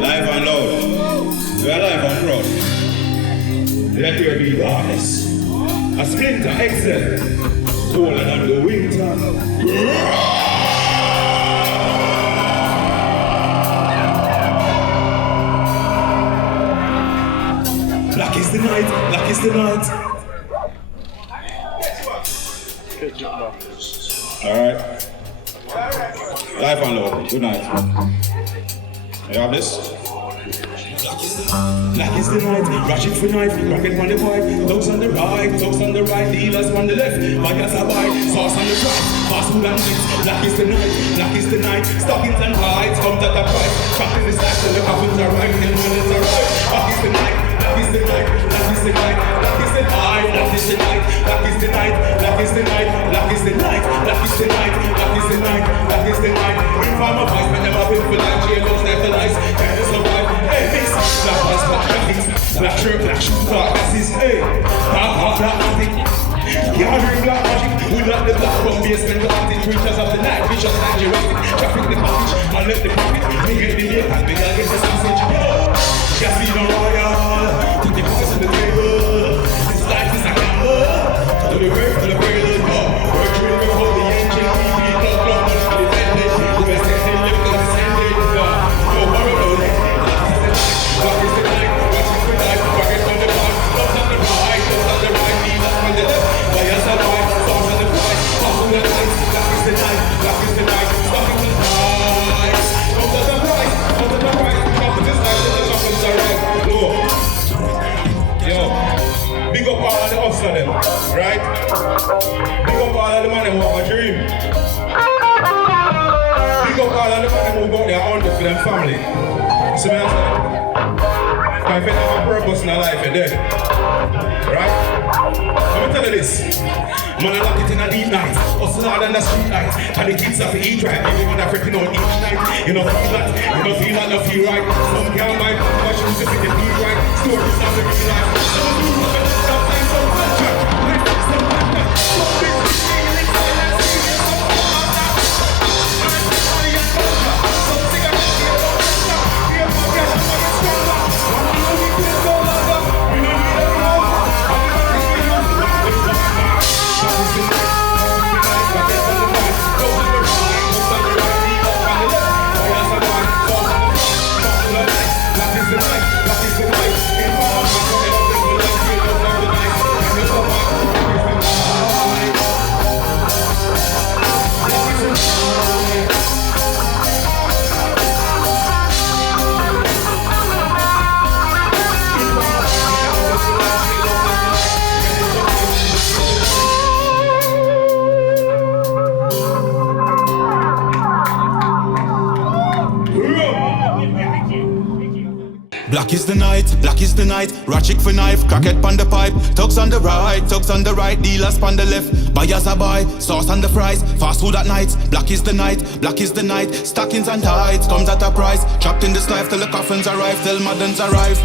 Live and loud. We are live and proud. Let there be darkness. A Splinter excel. Colder than the winter. Black is the night. Black is the night. Alright. Live and loud. Good night. You have this? Black is the night, rush it for knife, rocket on the pipe, dogs on the right, dealers on the left, buyers are buy, sauce on the right, fast food and drinks. Black is the night, stockings and hides, come to the price, trapped in the stacks, and the coffins are right, and when it's alright. Black is the night, black is the night, black is the night, black is the night, black is the night, black is the night, black is the night, black is the night, black is the night, black is the night, black is the night. Bring farm a voice, but never been for life, jail looks like the lights, can't survive. Hey, mix, black voice, black jacket, black shirt, black shoes, black glasses, hey, black magic. Yeah, bring black magic, we like the black from basement, the acting creatures of the night, vicious like Jurassic, traffic the package, and let the profit, me get the lake, and big I get the sausage. Just be the royal, put the voice on the table, this life is a gamble, to the work, to the world, work through the whole, the engine, we beat the clock, for the ended, the best ended, live the descended, no worry about it. What is the night? What is the night? Rocket on the bar, love on the right, dealers on the left, buyers are right, songs on the right, songs on the right. Black is the night, black is the night, stopping the right, come to the right, come to the right, come to this night, the coffins are right. Yo, big up all of the hustle them, right? Big up all of the man who have a dream. Big up all of the man who got their own for them family. See me answer? If you have a purpose in life, you're dead. Right? Let me tell you this. Man, I lock it in a deep night. Hustle hard on the street light. And the kids have to eat right. Everyone are freaking out each night. You know, feel that. You know, feel that, don't feel right. Some can't buy much shoes if they feel right. Stories of the real life. Some do love it, some time, some culture. Some big feeling, silence, feeling, some all that. And money and culture. Some cigarettes, feel no pressure. Feel no pressure, but it's stronger. We feel no longer. We don't need any more. Black is the night, ratchet for knife, crackhead pon the pipe, tugs on the right, dealers pon the left, buyers are buy, sauce on the fries, fast food at night. Black is the night, stockings and tights, comes at a price, trapped in this life till the coffins arrive, till moderns arrive.